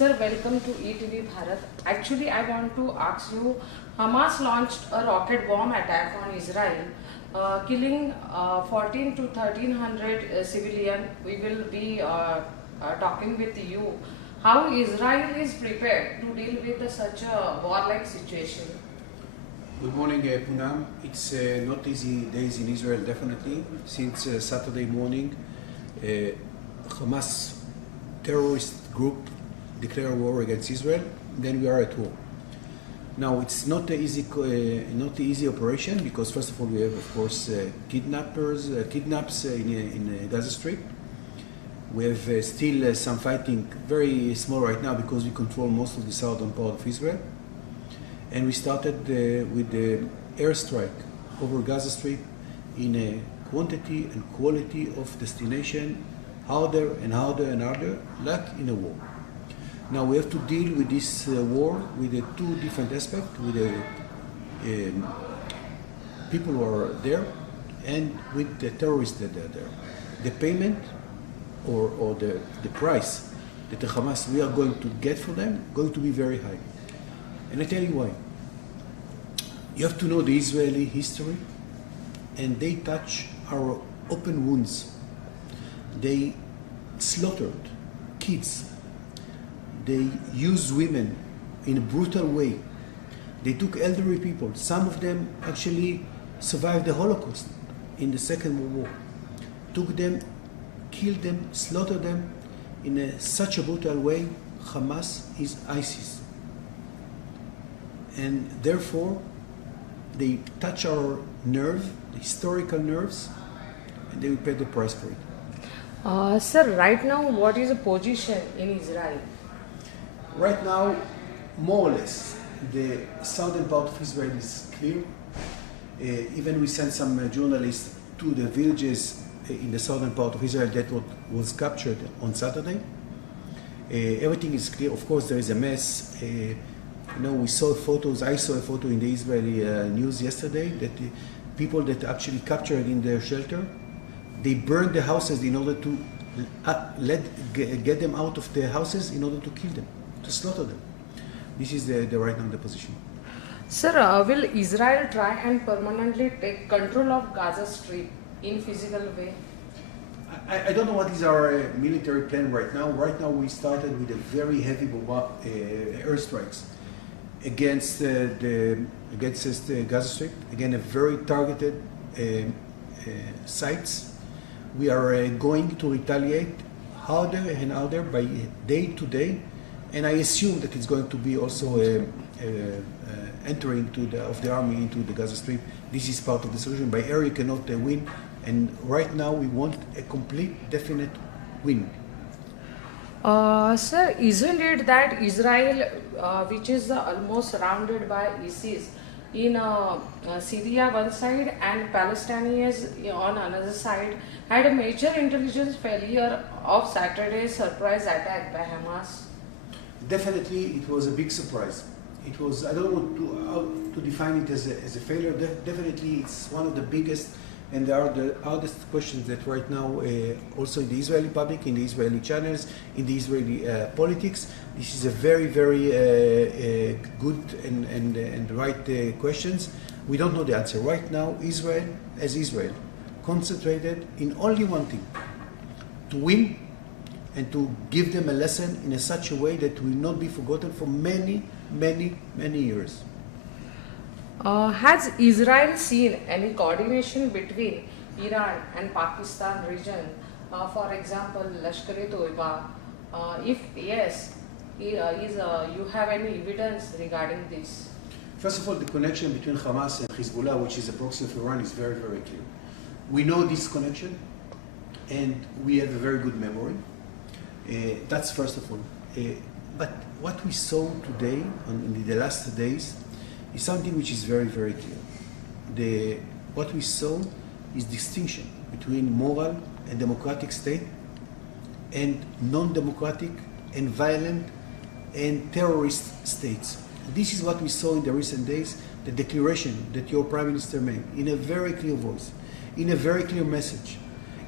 Sir, welcome to ETV Bharat. Actually, I want to ask you, Hamas launched a rocket bomb attack on Israel, killing 14 to 1300 civilians. We will be talking with you. How Israel is prepared to deal with such a war-like situation? Good morning, Poonam. It's not easy days in Israel, definitely. Since Saturday morning, Hamas terrorist group declared war against Israel. Then we are at war. Now it's not an easy operation because first of all we have, of course, kidnaps in Gaza Strip. We have still some fighting, very small right now because we control most of the southern part of Israel. And we started with the airstrike over Gaza Strip in a quantity and quality of destination, harder and harder and harder, like in a war. Now we have to deal with this war with two different aspects, with the people who are there and with the terrorists that are there. The payment or the price that the Hamas we are going to get for them going to be very high. And I tell you why. You have to know the Israeli history, and they touch our open wounds. They slaughtered kids. They used women in a brutal way. They took elderly people. Some of them actually survived the Holocaust in the Second World War. Took them, killed them, slaughtered them in such a brutal way. Hamas is ISIS. And therefore, they touch our nerve, the historical nerves, and they will pay the price for it. Sir, right now, what is the position in Israel? Right now, more or less, the southern part of Israel is clear. Even we sent some journalists to the villages in the southern part of Israel that was captured on Saturday. Everything is clear. Of course, there is a mess. We saw photos. I saw a photo in the Israeli news yesterday that the people that actually captured in their shelter, they burned the houses in order to get them out of their houses in order to kill them, to slaughter them. This is the right now the position. Sir, will Israel try and permanently take control of Gaza Strip in physical way? I don't know what is our military plan right now. Right now we started with a very heavy airstrikes against the Gaza Strip. Again, a very targeted sites. We are going to retaliate harder and harder by day to day, and I assume that it's going to be also entering of the army into the Gaza Strip. This is part of the solution. By air you cannot win, and right now we want a complete, definite win. Sir, isn't it that Israel, which is almost surrounded by ISIS, in Syria one side and Palestinians on another side, had a major intelligence failure of Saturday's surprise attack by Hamas? Definitely, it was a big surprise. It was, I don't know how to define it as a failure. Definitely, it's one of the biggest and there are the hardest questions that right now, also in the Israeli public, in the Israeli channels, in the Israeli politics, this is a very, very good and right questions. We don't know the answer. Right now, Israel, as Israel, concentrated in only one thing, to win and to give them a lesson in such a way that will not be forgotten for many, many, many years. Has Israel seen any coordination between Iran and Pakistan region? For example, Lashkar-e-Toiba. If yes, you have any evidence regarding this? First of all, the connection between Hamas and Hezbollah, which is a proxy of Iran, is very, very clear. We know this connection, and we have a very good memory. That's first of all. But what we saw today, in the last days, is something which is very, very clear. What we saw is distinction between moral and democratic state and non-democratic and violent and terrorist states. This is what we saw in the recent days, the declaration that your Prime Minister made in a very clear voice, in a very clear message,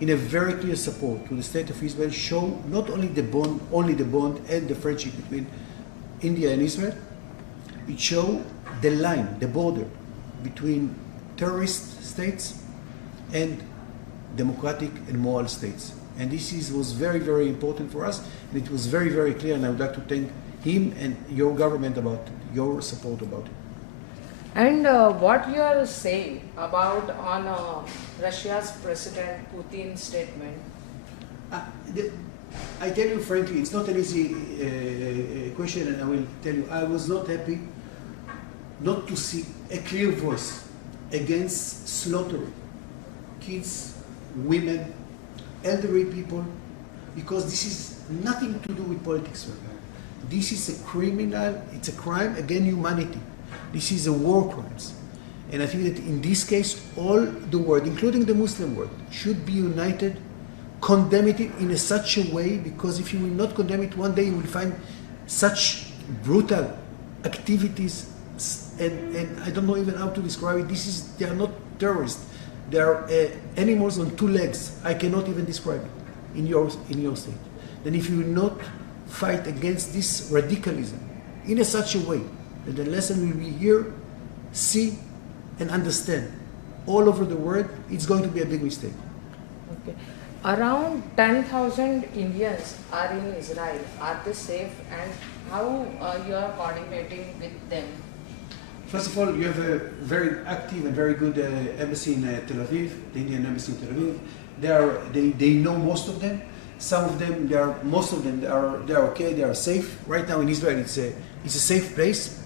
in a very clear support to the state of Israel, show not only the bond and the friendship between India and Israel, it show the line, the border between terrorist states and democratic and moral states. And this was very, very important for us, and it was very, very clear, and I would like to thank him and your government about your support about it. And what you are saying about on Russia's President Putin's statement? I tell you frankly, it's not an easy question, and I will tell you, I was not happy not to see a clear voice against slaughtering kids, women, elderly people, because this is nothing to do with politics. This is a criminal, it's a crime against humanity. This is a war crimes. And I think that in this case, all the world, including the Muslim world, should be united, condemn it in such a way, because if you will not condemn it, one day you will find such brutal activities, and I don't know even how to describe it. They are not terrorists. They are animals on two legs. I cannot even describe it in your state. Then if you will not fight against this radicalism in such a way, then the lesson will be here, see and understand. All over the world, it's going to be a big mistake. Okay. Around 10,000 Indians are in Israel. Are they safe, and how you are coordinating with them? First of all, you have a very active and very good embassy in Tel Aviv, the Indian embassy in Tel Aviv. They know most of them. Some of them, most of them, they are okay. They are safe. Right now in Israel, it's a safe place.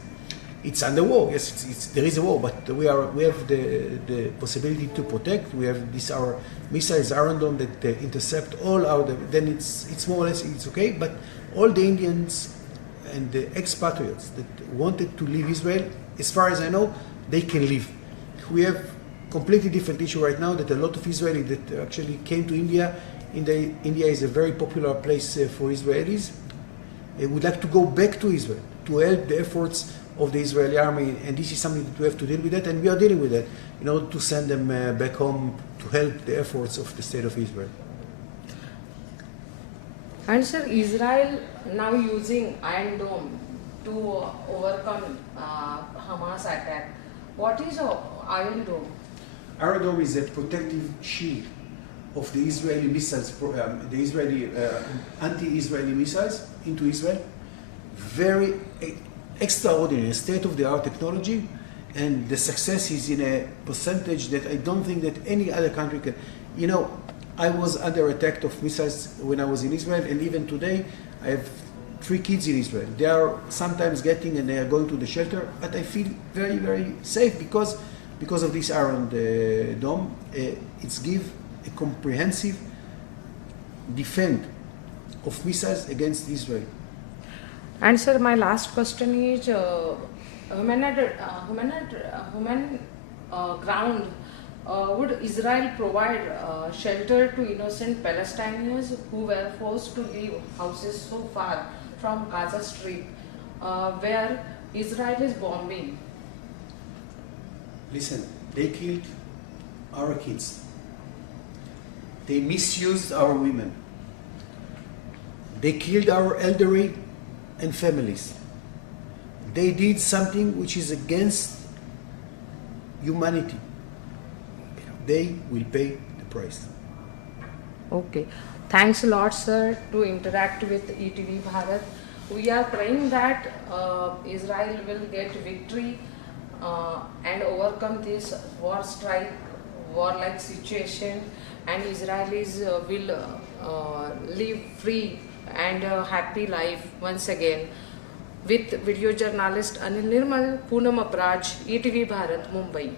It's under war. Yes, there is a war, but we have the possibility to protect. We have our missiles, Iron Dome, that intercept all our. Then it's more or less it's okay. But all the Indians and the expatriates that wanted to leave Israel, as far as I know, they can leave. We have completely different issue right now that a lot of Israelis that actually came to India. India is a very popular place for Israelis. They would like to go back to Israel to help the efforts of the Israeli army, and this is something that we have to deal with that, and we are dealing with that in order to send them back home to help the efforts of the state of Israel. And sir, Israel now using Iron Dome to overcome Hamas attack. What is Iron Dome? Iron Dome is a protective shield of the Israeli missiles, the Israeli anti-Israeli missiles into Israel. Very extraordinary, state-of-the-art technology, and the success is in a percentage that I don't think that any other country can. You know, I was under attack of missiles when I was in Israel, and even today I have 3 kids in Israel. They are sometimes getting and they are going to the shelter, but I feel very, very safe because of this Iron Dome. It's give a comprehensive defense of missiles against Israel. And sir, my last question is human ground. Would Israel provide shelter to innocent Palestinians who were forced to leave houses so far from Gaza Strip, where Israel is bombing? Listen, they killed our kids. They misused our women. They killed our elderly and families. They did something which is against humanity. They will pay the price. Okay. Thanks a lot, sir, to interact with ETV Bharat. We are praying that Israel will get victory and overcome this war-like situation, and Israelis will live free and a happy life once again. With video journalist Anil Nirmal, Poonam Abraj, ETV Bharat, Mumbai.